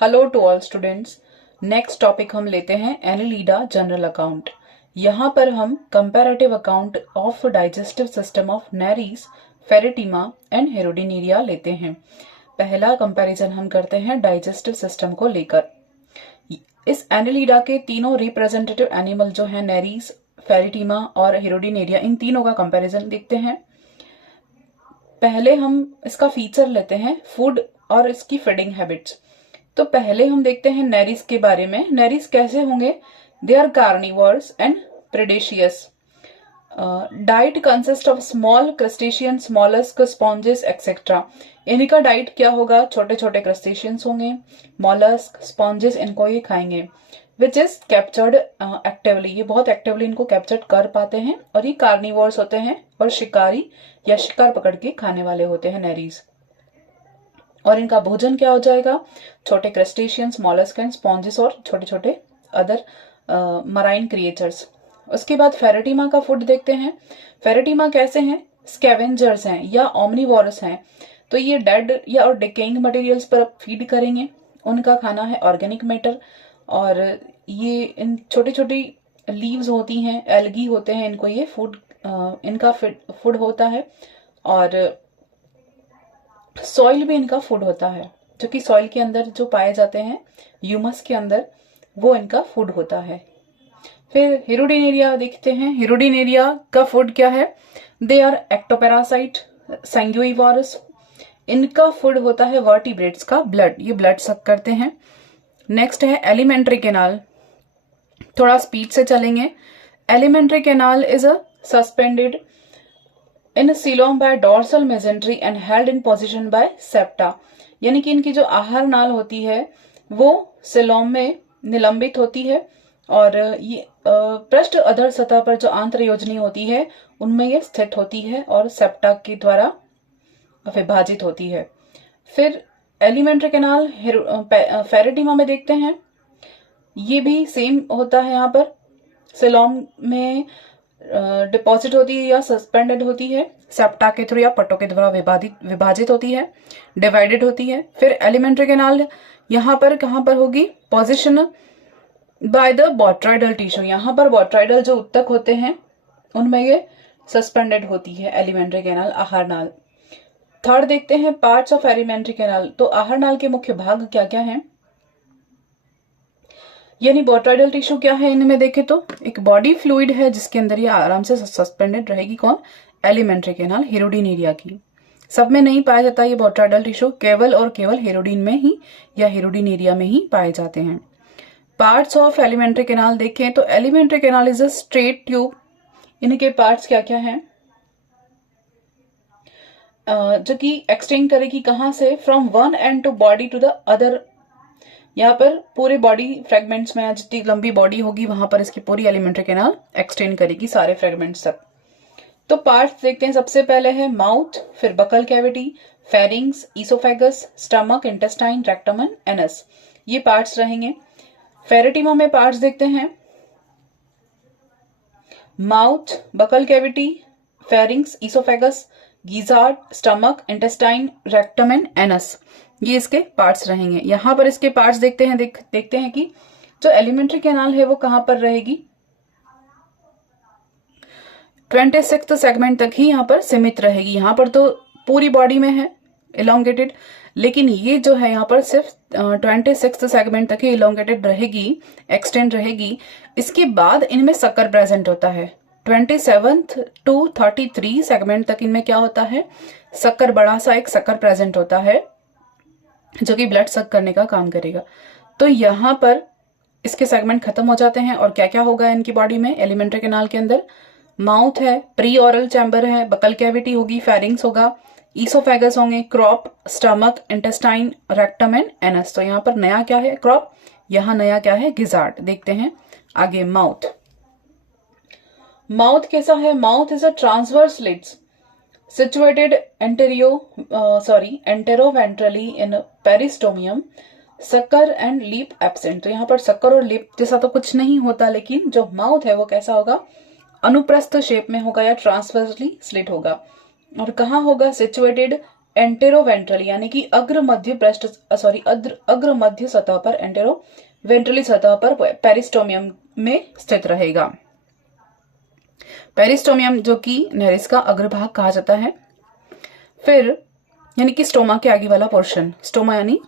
Hello to all students. Next topic हम लेते हैं एनेलिडा जनरल अकाउंट। यहाँ पर हम comparative account of digestive system of Nereis, Pheretima and Hirudinaria लेते हैं। पहला कंपैरिजन हम करते हैं डाइजेस्टिव सिस्टम को लेकर। इस एनेलिडा के तीनों रिप्रेजेंटेटिव एनिमल जो है नेरीज, फेरेटिमा और हेरोडिनेरिया, इन तीनों का कंपैरिजन देखते हैं। पहले हम इसका फीचर लेते हैं फूड और इसकी फीडिंग हैबिट्स। तो पहले हम देखते हैं नेरीज के बारे में। नेरीज कैसे होंगे? They are carnivores and predaceous. Diet consist of small crustaceans, molluscs, sponges etcetera. इनका डाइट क्या होगा? छोटे छोटे क्रस्टेशियंस होंगे, मॉलस्क, स्पॉन्जेस, इनको ये खाएंगे। विच इज कैप्चर्ड एक्टिवली, ये बहुत एक्टिवली इनको कैप्चर कर पाते हैं और ये कार्निवोर्स होते हैं और शिकारी या शिकार पकड़ के खाने वाले होते हैं नेरीज। और इनका भोजन क्या हो जाएगा? छोटे क्रस्टेशियंस, मॉलस्क एंड स्पॉन्जेस और छोटे छोटे अदर मराइन क्रिएचर्स। उसके बाद फेरेटिमा का फूड देखते हैं। फेरेटिमा कैसे हैं? स्कैवेंजर्स हैं या ओमनिवोरस हैं। तो ये डेड या और डिकेइंग मटेरियल्स पर फीड करेंगे। उनका खाना है ऑर्गेनिक मैटर और ये इन छोटी छोटी लीव्स होती हैं, एल्गी होते हैं, इनको ये फूड इनका फूड होता है। और सॉइल भी इनका फूड होता है, जो कि सॉइल के अंदर जो पाए जाते हैं ह्यूमस के अंदर, वो इनका फूड होता है। फिर हेरोडिनेरिया देखते हैं। हेरोडिनेरिया का फूड क्या है? They are ectoparasite, sanguivorous. इनका फूड होता है वर्टिब्रेट्स का ब्लड, ये ब्लड सक करते हैं। नेक्स्ट है एलिमेंट्री कैनाल। थोड़ा स्पीड से चलेंगे। Alimentary canal is a suspended in coelom by dorsal mesentery and held in position by septa. यानी कि इनकी जो आहार नाल होती है वो सिलोम में निलंबित होती है और ये पृष्ठ अधर सतह पर जो आंत्र योजनी होती है उनमें ये स्थित होती है और सेप्टा के द्वारा विभाजित होती है। फिर एलिमेंट्री कैनाल फेरेटिमा में देखते हैं, ये भी सेम होता है। यहाँ पर सिलोम में डिपॉजिट होती है या सस्पेंडेड होती है, सेप्टा के थ्रू या पट्टों के द्वारा विभाजित होती है, डिवाइडेड होती है। फिर एलिमेंट्री कैनाल यहाँ पर कहाँ पर होगी? Position by the botryoidal tissue. यहाँ पर बोट्राइडल जो उत्तक होते हैं उनमें ये सस्पेंडेड होती है एलिमेंट्री कैनाल, आहार नाल। थर्ड देखते हैं पार्ट्स ऑफ एलिमेंट्री कैनाल। तो आहार नाल के मुख्य भाग क्या क्या हैं, यानी बोट्राइडल टिश्यू क्या है इनमें देखें तो एक बॉडी फ्लूइड है जिसके अंदर ये आराम से सस्पेंडेड रहेगी। कौन? एलिमेंट्री कैनाल हेरोडिनेरिया की। सब में नहीं पाया जाता ये बोट्राइडल टिश्यू, केवल और केवल हेरोडिन में ही या हेरोडिनेरिया में ही पाए जाते हैं। पार्ट्स ऑफ एलिमेंट्री कैनाल देखें तो alimentary canal is a straight tube. इनके पार्ट्स क्या क्या हैं? जो कि एक्सटेंड करेगी कहां से? From one end to body to the other. यहाँ पर पूरे बॉडी फ्रेगमेंट्स में जितनी लंबी बॉडी होगी वहां पर इसकी पूरी एलिमेंट्री कैनाल एक्सटेंड करेगी सारे फ्रेगमेंट्स तक। तो पार्ट्स देखते हैं। सबसे पहले है माउथ, फिर buccal cavity, pharynx, oesophagus, stomach, intestine, rectum and anus, ये पार्ट्स रहेंगे। फेरेटिमा में पार्ट्स देखते हैं। Mouth, buccal cavity, pharynx, oesophagus, gizzard, stomach, intestine, rectum and anus, ये इसके पार्ट्स रहेंगे। यहां पर इसके पार्ट्स देखते हैं। देखते हैं कि जो एलिमेंट्री कैनाल है वो कहां पर रहेगी? 26th सेगमेंट तक ही यहाँ पर सीमित रहेगी। यहाँ पर तो पूरी बॉडी में है इलोंगेटेड, लेकिन ये जो है यहाँ पर सिर्फ 26th सेगमेंट तक ही इलोंगेटेड रहेगी, एक्सटेंड रहेगी। इसके बाद इनमें सक्कर प्रेजेंट होता है। 27th to 33 सेगमेंट तक इनमें क्या होता है? सक्कर, बड़ा सा एक सक्कर प्रेजेंट होता है जो कि ब्लड सक करने का काम करेगा। तो यहाँ पर इसके सेगमेंट खत्म हो जाते हैं और क्या क्या होगा इनकी बॉडी में? एलिमेंट्री कैनाल के अंदर माउथ है, प्री ऑरल चैम्बर है, बकल कैविटी होगी, फेरिंग्स होगा, ईसोफेगस होंगे, crop, stomach, intestine, rectum and anus. तो यहाँ पर नया क्या है? क्रॉप। यहाँ नया क्या है? गिजार्ड। देखते हैं आगे। माउथ, माउथ कैसा है? Mouth is a transverse lids situated enteroventrally in peristomium, sucker and lip absent. तो यहाँ पर सक्कर और लिप जैसा तो कुछ नहीं होता, लेकिन जो माउथ है वो कैसा होगा? अनुप्रस्थ शेप में होगा या ट्रांसवर्सली स्लिट होगा। और कहाँ होगा? सिचुएटेड एंटेरोवेंट्रली यानी कि अग्र मध्य पृष्ठ अग्र मध्य सतह पर एंटेरोवेंट्रली सतह पर पेरिस्टोमियम में स्थित रहेगा। पेरिस्टोमियम जो कि नेरिस का अग्रभाग कहा जाता है। फिर यानी कि स्टोमा के आगे वाला पोर्शन, स्टोमा यानी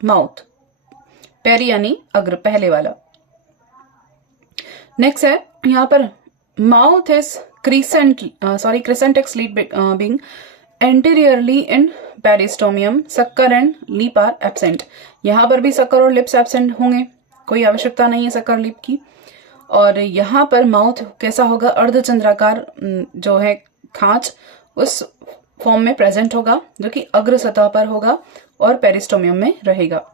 माउथ, पेरी यानी अग्र पहले वाला। नेक्स्ट है यहाँ पर mouth is crescentic slit being anteriorly in peristomium, sucker and lip are absent. यहाँ पर भी सक्कर और लिप्स एब्सेंट होंगे, कोई आवश्यकता नहीं है सक्कर लिप की। और यहाँ पर माउथ कैसा होगा, अर्धचंद्राकार जो है खांच उस फॉर्म में प्रेजेंट होगा जो कि अग्र सतह पर होगा और पेरिस्टोमियम में रहेगा।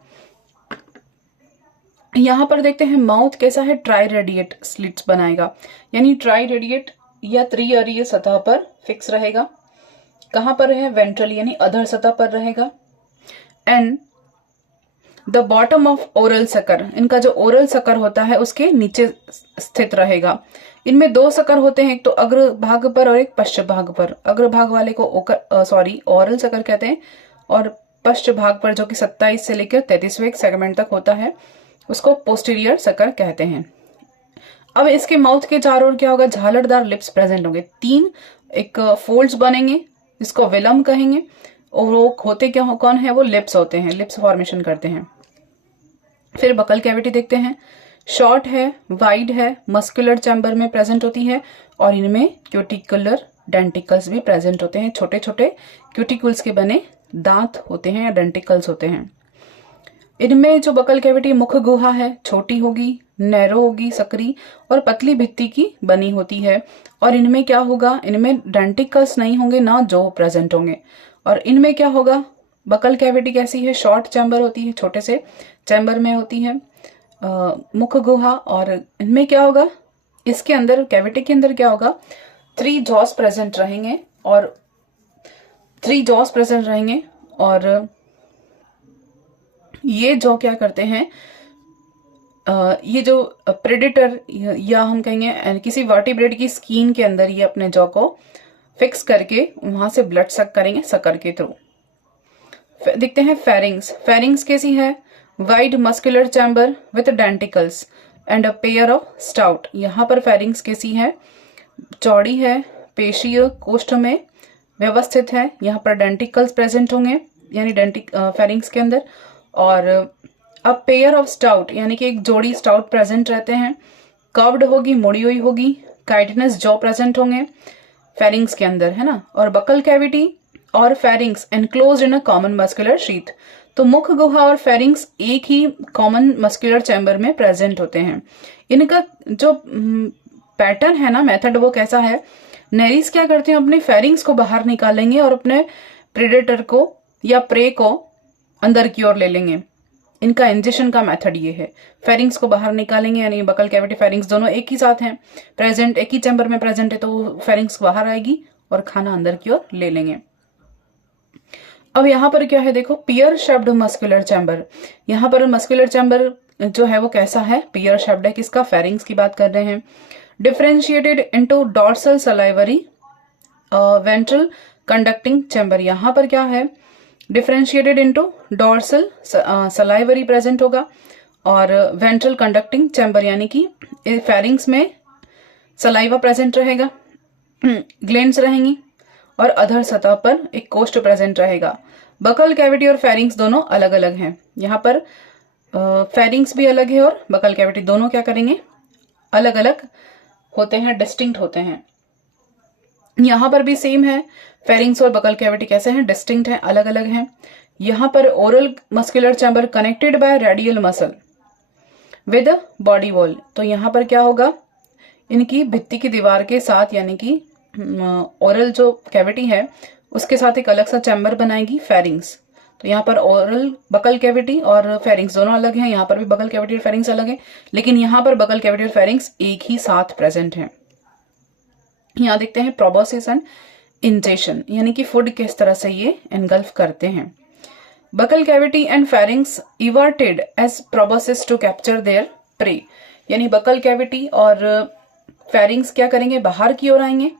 यहाँ पर देखते हैं माउथ कैसा है, ट्राई रेडिएट स्लिट्स बनाएगा, यानी ट्राई रेडिएट या त्रिअरीय सतह पर फिक्स रहेगा। कहां पर है, वेंट्रल यानी अधर सतह पर रहेगा। And the bottom of oral sucker, इनका जो ओरल सकर होता है उसके नीचे स्थित रहेगा। इनमें दो सकर होते हैं, एक तो अग्र भाग पर और एक पश्च भाग पर। अग्र भाग वाले को ओरल सकर कहते हैं और पश्च भाग पर जो कि 27 से लेकर 33वें सेगमेंट तक होता है उसको पोस्टीरियर सकर कहते हैं। अब इसके माउथ के चारों ओर क्या होगा, झालरदार लिप्स प्रेजेंट होंगे, 3 एक फोल्ड्स बनेंगे जिसको वेलम कहेंगे। और वो होते क्या कौन है, वो लिप्स होते हैं, लिप्स फॉर्मेशन करते हैं। फिर बकल कैविटी देखते हैं, शॉर्ट है, वाइड है, मस्कुलर चैम्बर में प्रेजेंट होती है और इनमें क्यूटिकुलर डेंटिकल्स भी प्रेजेंट होते हैं। छोटे छोटे क्यूटिकुल्स के बने दांत होते हैं या डेंटिकल्स होते हैं। इनमें जो बकल कैविटी मुख गुहा है छोटी होगी, नैरो होगी, सकरी और पतली भित्ति की बनी होती है। और इनमें क्या होगा, इनमें डेंटिकल्स नहीं होंगे ना जो प्रेजेंट होंगे। और इनमें क्या होगा, बकल कैविटी कैसी है, शॉर्ट चैम्बर होती है, छोटे से चैम्बर में होती है मुख गुहा। और इनमें क्या होगा, इसके अंदर कैविटी के अंदर क्या होगा, 3 जॉस प्रेजेंट रहेंगे और 3 जॉस प्रेजेंट रहेंगे। और ये जो क्या करते हैं, ये जो प्रेडेटर या हम कहेंगे किसी वर्टिब्रेट की स्किन के अंदर ये अपने जॉ को फिक्स करके वहां से ब्लड सक करेंगे सकर के थ्रू। देखते हैं फेरिंग्स। फेरिंग्स कैसी है, wide muscular chamber with denticles and a pair of stout. यहाँ पर फेरिंग्स कैसी है, चौड़ी है, पेशीय कोष्ठ में व्यवस्थित है। यहाँ पर डेंटिकल्स प्रेजेंट होंगे यानी फेरिंग्स के अंदर। और अब पेयर ऑफ स्टाउट यानी कि एक जोड़ी स्टाउट प्रेजेंट रहते हैं। कर्व्ड होगी, मुड़ी हुई होगी, काइटिनस जॉ प्रेजेंट होंगे फेरिंग्स के अंदर, है ना। और बकल कैविटी और pharynx enclosed in a common muscular sheath. तो मुख गुहा और फेरिंग्स एक ही कॉमन मस्कुलर चैम्बर में प्रेजेंट होते हैं। इनका जो पैटर्न है ना, मेथड, वो कैसा है, नेरीज क्या करते हैं, अपने फेरिंग्स को बाहर निकालेंगे और अपने प्रेडेटर को या प्रे को अंदर की ओर ले लेंगे। इनका इंजेक्शन का मेथड ये है, फेरिंग्स को बाहर निकालेंगे यानी बकल कैविटी फेरिंग्स दोनों एक ही साथ हैं प्रेजेंट, एक ही चैम्बर में प्रेजेंट है, तो फेरिंग्स बाहर आएगी और खाना अंदर की ओर ले लेंगे। अब यहाँ पर क्या है, देखो, पियर शेप्ड मस्कुलर चैम्बर। यहाँ पर मस्कुलर चैम्बर जो है वो कैसा है, पियर शेप्ड है। किसका, फेरिंग्स की बात कर रहे हैं। Differentiated into dorsal salivary ventral conducting chamber. यहाँ पर क्या है, differentiated into dorsal salivary present होगा और वेंट्रल कंडक्टिंग चैम्बर यानी कि फेरिंग्स में सलाइवा प्रेजेंट रहेगा, ग्लैंड्स रहेंगी और अधर सतह पर एक कोष्ठ प्रेजेंट रहेगा। बकल कैविटी और फेरिंग्स दोनों अलग अलग हैं। यहाँ पर फेरिंग्स भी अलग है और बकल कैविटी, दोनों क्या करेंगे, अलग अलग होते हैं, डिस्टिंक्ट होते हैं। यहाँ पर भी सेम है, फेरिंग्स और बकल कैविटी कैसे हैं, डिस्टिंक्ट हैं, अलग अलग हैं। यहाँ पर oral muscular chamber connected by radial muscle with body wall. तो यहाँ पर क्या होगा, इनकी भित्ति की दीवार के साथ यानी कि ओरल जो कैविटी है उसके साथ एक अलग सा चैम्बर बनाएगी फेरिंग्स। तो यहाँ पर ओरल बकल कैविटी और फेरिंग्स दोनों अलग हैं, यहाँ पर भी बकल कैविटी और फेरिंग्स अलग है, लेकिन यहाँ पर बकल कैविटी और फेरिंग्स एक ही साथ प्रेजेंट हैं। यहाँ देखते हैं प्रोबोसिस एंड इंजेशन यानी कि फूड किस तरह से ये एनगल्फ करते हैं। Buccal cavity and pharynx everted as proboscis to capture their prey, यानी बकल कैविटी और फेरिंग्स क्या करेंगे, बाहर की ओर आएंगे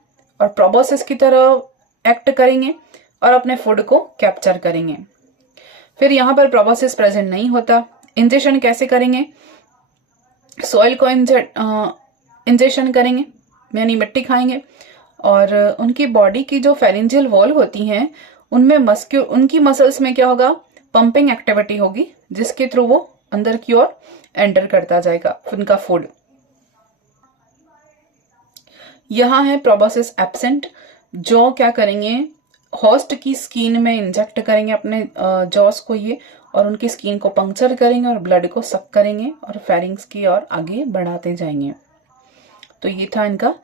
और प्रोबोसिस की तरह एक्ट करेंगे और अपने फूड को कैप्चर करेंगे। फिर यहाँ पर प्रोबोसिस प्रेजेंट नहीं होता। इंजेक्शन कैसे करेंगे? सॉइल को इंजेक्शन करेंगे, यानी मिट्टी खाएंगे, और उनकी बॉडी की जो फेरेंजियल वॉल होती हैं उनमें उनकी मसल्स में क्या होगा, पंपिंग एक्टिविटी होगी, जिसके थ्रू वो अंदर की ओर एंटर करता जाएगा उनका फूड। यहां है प्रोबोसिस एब्सेंट। जॉ क्या करेंगे, होस्ट की स्किन में इंजेक्ट करेंगे अपने जॉस को ये, और उनकी स्किन को पंक्चर करेंगे और ब्लड को सक करेंगे और फेरिंग्स की ओर आगे बढ़ाते जाएंगे। तो ये था इनका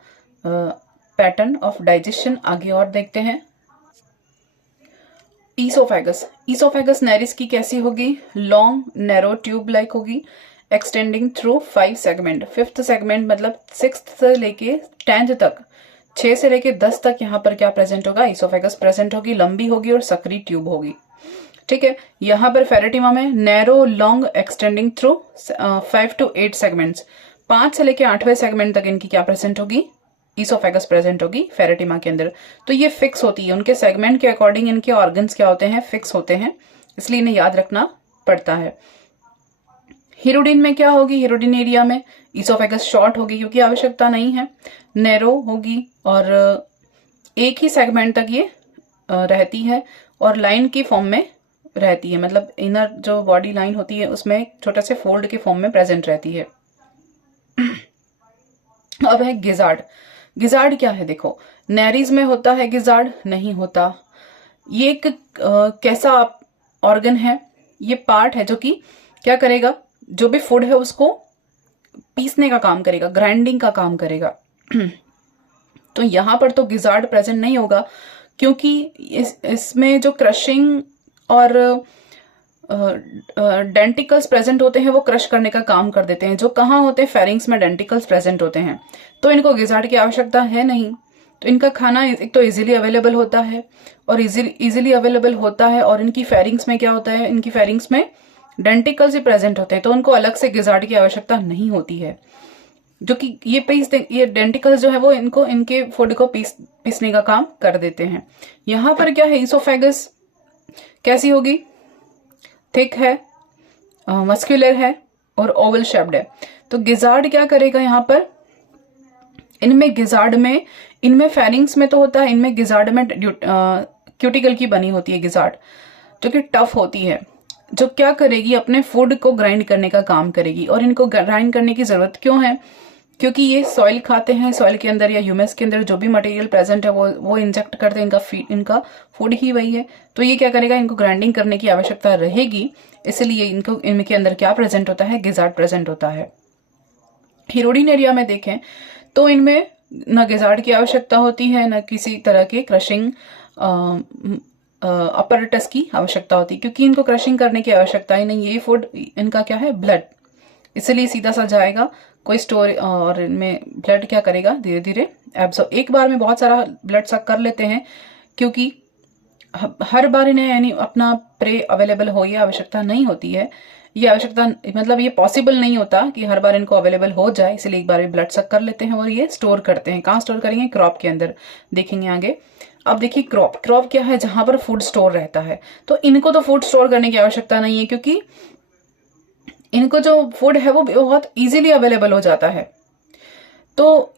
पैटर्न ऑफ डाइजेशन। आगे और देखते हैं। ईसोफेगस नेरिस की कैसी होगी? लॉन्ग नैरो ट्यूब लाइक होगी, extending through 5 segment. 5th segment मतलब 6th से लेके 10th तक, 6 से लेके 10 तक यहाँ पर क्या प्रेजेंट होगा? ईसोफेगस प्रेजेंट होगी, लंबी होगी और सकरी ट्यूब होगी। ठीक है, यहाँ पर फेरेटिमा में narrow long extending through 5 to 8 segments, 5 से लेके 8वें सेगमेंट तक इनकी क्या प्रेजेंट होगी? ईसोफेगस प्रेजेंट होगी फेरेटिमा के अंदर। तो ये फिक्स होती है, उनके सेगमेंट के अकॉर्डिंग इनके ऑर्गन्स क्या होते हैं? फिक्स होते हैं, इसलिए इन्हें याद रखना पड़ता है। हिरुडिन में क्या होगी? हिरुडिन एरिया में ईसोफेगस शॉर्ट होगी क्योंकि आवश्यकता नहीं है, नैरो होगी और एक ही सेगमेंट तक ये रहती है और लाइन की फॉर्म में रहती है, मतलब इनर जो बॉडी लाइन होती है उसमें एक छोटे से फोल्ड के फॉर्म में प्रेजेंट रहती है। अब है गिजार्ड। गिजार्ड क्या है? देखो, नेरीज में होता है गिजार्ड? नहीं होता। ये एक कैसा ऑर्गन है? ये पार्ट है जो कि क्या करेगा, जो भी फूड है उसको पीसने का काम करेगा, ग्राइंडिंग का काम करेगा। तो यहां पर तो गिजार्ड प्रेजेंट नहीं होगा क्योंकि इसमें जो क्रशिंग और डेंटिकल्स प्रेजेंट होते हैं वो क्रश करने का काम कर देते हैं। जो कहाँ होते हैं? फेरिंग्स में डेंटिकल्स प्रेजेंट होते हैं, तो इनको गिजार्ड की आवश्यकता है नहीं। तो इनका खाना एक तो इजीली अवेलेबल होता है और इजीली अवेलेबल होता है, और इनकी फेरिंग्स में क्या होता है? इनकी फेरिंग्स में डेंटिकल्स ही प्रेजेंट होते हैं, तो उनको अलग से गिजार्ड की आवश्यकता नहीं होती है। जो कि ये डेंटिकल्स जो है वो इनको इनके फूड को पीसने का काम कर देते हैं। यहां पर क्या है? ईसोफेगस कैसी होगी? थिक है, मस्कुलर है और ओवल शेप्ड है। तो गिजार्ड क्या करेगा यहाँ पर? इनमें फेरिंग्स में तो होता है, इनमें गिजार्ड में क्यूटिकल की बनी होती है गिजार्ड, जो कि टफ होती है, जो क्या करेगी? अपने फूड को ग्राइंड करने का काम करेगी। और इनको ग्राइंड करने की जरूरत क्यों है? क्योंकि ये सॉइल खाते हैं, सॉइल के अंदर या ह्यूमस के अंदर जो भी मटेरियल प्रेजेंट है वो इंजेक्ट करते हैं, इनका फूड ही वही है। तो ये क्या करेगा? इनको ग्राइंडिंग करने की आवश्यकता रहेगी, इसलिए इनके अंदर क्या प्रेजेंट होता है? गिजार्ड प्रेजेंट होता है। हिरोडिन एरिया में देखें तो इनमें न गिजार्ड की आवश्यकता होती है, न किसी तरह के क्रशिंग अपरेटस की आवश्यकता होती है, क्योंकि इनको क्रशिंग करने की आवश्यकता ही नहीं। ये फूड इनका क्या है? ब्लड, इसलिए सीधा सा जाएगा, कोई स्टोर, और इनमें ब्लड क्या करेगा? धीरे धीरे एब्सॉर्ब, एक बार में बहुत सारा ब्लड सक कर लेते हैं, क्योंकि हर बार इन्हें यानी अपना प्रे अवेलेबल हो, ये आवश्यकता नहीं होती है। ये आवश्यकता मतलब ये पॉसिबल नहीं होता कि हर बार इनको अवेलेबल हो जाए, इसलिए एक बार में ब्लड सक कर लेते हैं और ये स्टोर करते हैं। कहाँ स्टोर करेंगे? क्रॉप के अंदर, देखेंगे आगे। अब देखिए क्रॉप क्या है? जहां पर फूड स्टोर रहता है। तो इनको तो फूड स्टोर करने की आवश्यकता नहीं है, क्योंकि इनको जो फूड है वो बहुत इजीली अवेलेबल हो जाता है, तो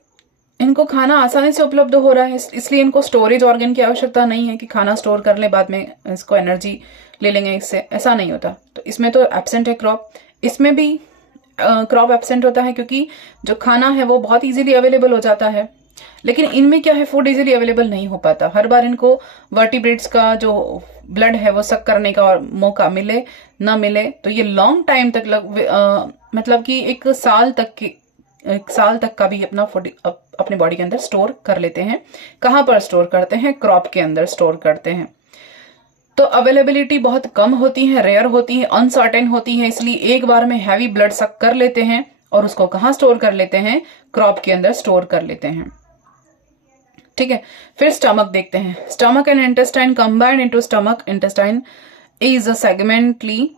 इनको खाना आसानी से उपलब्ध हो रहा है, इसलिए इनको स्टोरेज ऑर्गन की आवश्यकता नहीं है कि खाना स्टोर कर ले, बाद में इसको एनर्जी ले लेंगे इससे, ऐसा नहीं होता। तो इसमें तो एब्सेंट है क्रॉप, इसमें भी क्रॉप एब्सेंट होता है क्योंकि जो खाना है वो बहुत इजीली अवेलेबल हो जाता है। लेकिन इनमें क्या है? फूड इजीली अवेलेबल नहीं हो पाता, हर बार इनको वर्टिब्रेट्स का जो ब्लड है वो सक करने का और मौका मिले ना मिले, तो ये लॉन्ग टाइम तक मतलब कि एक साल तक का भी अपना फूड अपने बॉडी के अंदर स्टोर कर लेते हैं। कहाँ पर स्टोर करते हैं? क्रॉप के अंदर स्टोर करते हैं। तो अवेलेबिलिटी बहुत कम होती है, रेयर होती है, अनसर्टेन होती है, इसलिए एक बार में हैवी ब्लड सक कर लेते हैं और उसको कहाँ स्टोर कर लेते हैं? क्रॉप के अंदर स्टोर कर लेते हैं। ठीक है, फिर स्टमक देखते हैं। Stomach and intestine combined into stomach intestine is a segmentally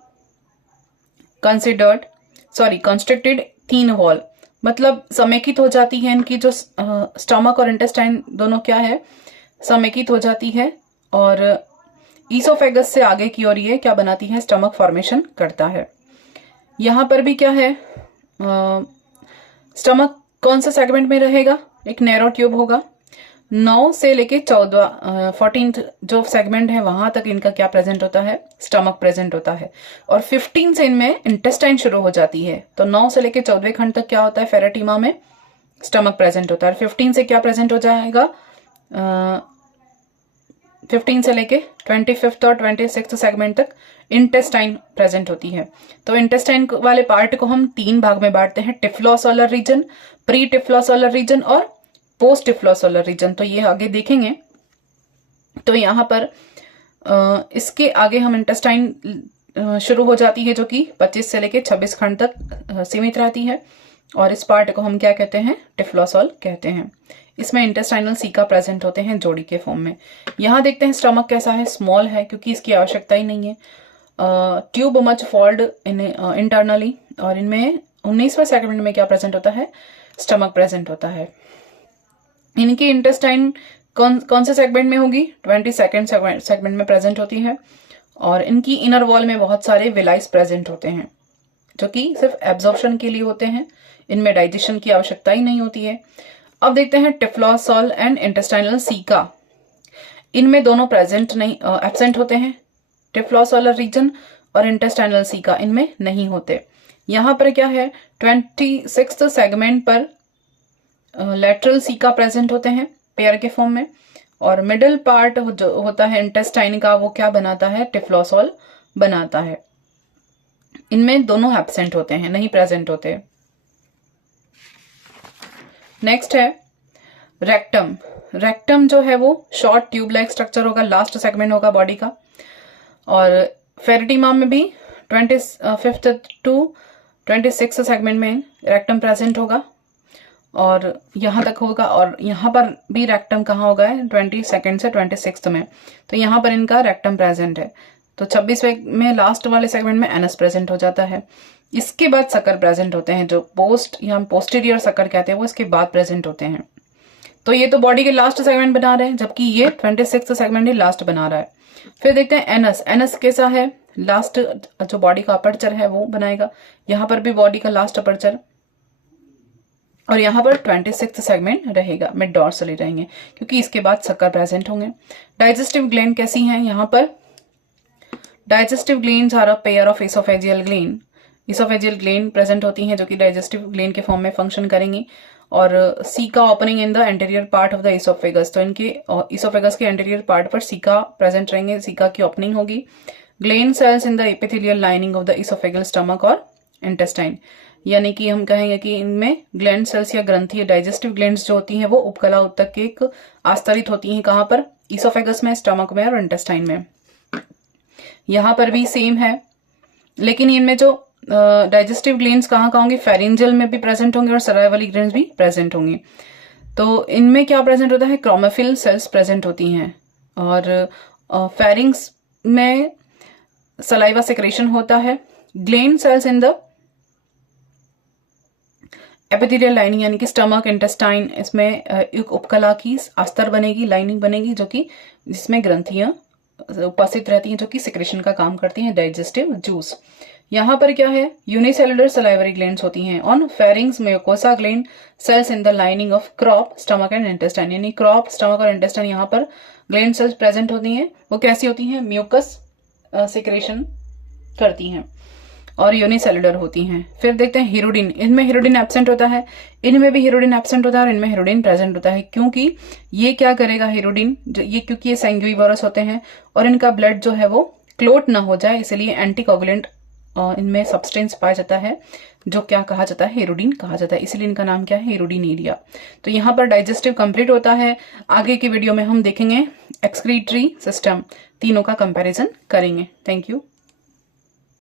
constructed thin wall, मतलब समेकित हो जाती है इनकी जो स्टमक और इंटेस्टाइन दोनों क्या है? समेकित हो जाती है और ईसोफेगस से आगे की ओर ये क्या बनाती है, स्टमक फॉर्मेशन करता है। यहां पर भी क्या है, स्टमक कौन सा सेगमेंट में रहेगा, एक नैरो ट्यूब होगा। 9 से लेके 14 14th जो सेगमेंट है वहां तक इनका क्या प्रेजेंट होता है, स्टमक प्रेजेंट होता है। और 15 से इनमें इंटेस्टाइन शुरू हो जाती है। तो 9 से लेके 14वें खंड तक क्या होता है, फेरेटिमा में स्टमक प्रेजेंट होता है। 15 से क्या प्रेजेंट हो जाएगा, 15 से लेके 25th और 26th सेगमेंट तक इंटेस्टाइन प्रेजेंट होती है। तो इंटेस्टाइन वाले पार्ट को हम 3 भाग में बांटते हैं, टिफ्लोसोलर रीजन, प्री टिफ्लोसोलर रीजन और पोस्ट टिफ्लोसोलर रीजन। तो ये आगे देखेंगे। तो यहाँ पर इसके आगे हम इंटेस्टाइन शुरू हो जाती है जो कि 25 से लेके 26 खंड तक सीमित रहती है। और इस पार्ट को हम क्या कहते हैं, टिफ्लोसोल कहते हैं। इसमें इंटेस्टाइनल सीका प्रेजेंट होते हैं जोड़ी के फॉर्म में। यहाँ देखते हैं स्टमक कैसा है, स्मॉल है क्योंकि इसकी आवश्यकता ही नहीं है। Tube much fold in internally, और इनमें 19वें सेगमेंट में क्या प्रेजेंट होता है, स्टमक प्रेजेंट होता है। इनकी इंटेस्टाइन कौन से सेगमेंट में होगी, 22nd सेगमेंट में प्रेजेंट होती है। और इनकी इनर वॉल में बहुत सारे विलाइस प्रेजेंट होते हैं जो कि सिर्फ एब्जॉर्प्शन के लिए होते हैं, इनमें डाइजेशन की आवश्यकता ही नहीं होती है। अब देखते हैं टिफ्लोसोल एंड इंटेस्टाइनल सीका। इनमें दोनों प्रेजेंट नहीं, एब्सेंट होते हैं। टिफ्लोसोलर रीजन और इंटेस्टाइनल सीका इनमें नहीं होते। यहां पर क्या है, 26th सेगमेंट पर लेटरल सीका प्रेजेंट होते हैं पेयर के फॉर्म में। और मिडिल पार्ट जो होता है इंटेस्टाइन का, वो क्या बनाता है, टिफ्लोसोल बनाता है। इनमें दोनों एब्सेंट होते हैं, नहीं प्रेजेंट होते। नेक्स्ट है रेक्टम। रेक्टम जो है वो शॉर्ट ट्यूब लाइक स्ट्रक्चर होगा, लास्ट सेगमेंट होगा बॉडी का। और फेरेटिमा में भी 25th to 26th सेगमेंट में रेक्टम प्रेजेंट होगा और यहां तक होगा। और यहां पर भी रेक्टम कहाँ होगा, 22nd से 26th में। तो यहां पर इनका रेक्टम प्रेजेंट है। तो 26वें में लास्ट वाले सेगमेंट में एनस प्रेजेंट हो जाता है। इसके बाद सकर प्रेजेंट होते हैं, जो हम पोस्टीरियर सकर कहते हैं, वो इसके बाद प्रेजेंट होते हैं। तो ये तो बॉडी के लास्ट सेगमेंट बना रहे हैं, जबकि ये 26th सेगमेंट ही लास्ट बना रहा है। फिर देखते हैं एनस। एनस कैसा है, लास्ट जो बॉडी का अपर्चर है वो बनाएगा। यहां पर भी बॉडी का लास्ट अपर्चर, और यहां पर 26th सेगमेंट रहेगा, मिड डॉर्सली रहेंगे क्योंकि इसके बाद सकर प्रेजेंट होंगे। डाइजेस्टिव ग्लैंड कैसी हैं, यहाँ पर digestive glands are a pair of oesophageal gland. Oesophageal gland present होती हैं जो कि डाइजेस्टिव ग्लैंड के फॉर्म में फंक्शन करेंगी। और caeca opening in the anterior part of the oesophagus. तो इनके इसोफेगस के एंटीरियर पार्ट पर सीका प्रेजेंट रहेंगे, सीका की ओपनिंग होगी। Gland sales in the epithelial lining of the oesophageal stomach और इंटेस्टाइन। यानी कि हम कहेंगे कि इनमें ग्लैंड सेल्स या ग्रंथि, डाइजेस्टिव ग्लैंड्स जो होती हैं वो उपकला ऊतक के एक आस्तरित होती हैं। कहां पर, इसोफेगस में, स्टमक में और इंटेस्टाइन में। यहां पर भी सेम है, लेकिन इनमें जो डाइजेस्टिव ग्लैंड्स कहाँ होंगे, फेरिंजियल में भी प्रेजेंट होंगे और सराइवली ग्लैंड्स भी प्रेजेंट होंगे। तो इनमें क्या प्रेजेंट होता है, क्रोमोफिल सेल्स प्रेजेंट होती हैं। और फेरिंग्स में सलाइवा सेक्रेशन होता है। Gland sales in the epithelial lining, यानी कि स्टमक, इंटेस्टाइन, इसमें एक उपकला की अस्तर बनेगी, लाइनिंग बनेगी, जो कि जिसमें ग्रंथियां उपस्थित रहती हैं जो कि सिक्रेशन का काम करती हैं, डाइजेस्टिव जूस। यहाँ पर क्या है, यूनिसेलुलर सलाइवरी ग्लैंड्स होती हैं। On pharynx mucosa gland sales in the lining of crop, stomach and intestine. यानी क्रॉप, स्टमक और इंटेस्टाइन यहाँ पर ग्लैंड सेल्स प्रेजेंट होती हैं। वो कैसी होती हैं, म्यूकस सिक्रेशन करती हैं और यूनिसेलुलर होती हैं। फिर देखते हैं हीरोडिन। इनमें हीरोडिन एब्सेंट होता है, इनमें भी हीरोडिन एब्सेंट होता है और इनमें हीरोडिन प्रेजेंट होता है। क्योंकि ये क्या करेगा हीरोडिन, क्योंकि ये सैंग्यूइवोरस होते हैं और इनका ब्लड जो है वो क्लोट ना हो जाए, इसलिए एंटीकोगुलेंट इनमें सब्सटेंस पाया जाता है जो क्या कहा जाता है, हीरोडिन कहा जाता है। इसलिए इनका नाम क्या है, हीरोडिनेरिया। तो यहाँ पर डाइजेस्टिव कंप्लीट होता है। आगे की वीडियो में हम देखेंगे एक्सक्रीटरी सिस्टम, तीनों का कंपैरिजन करेंगे। Thank you.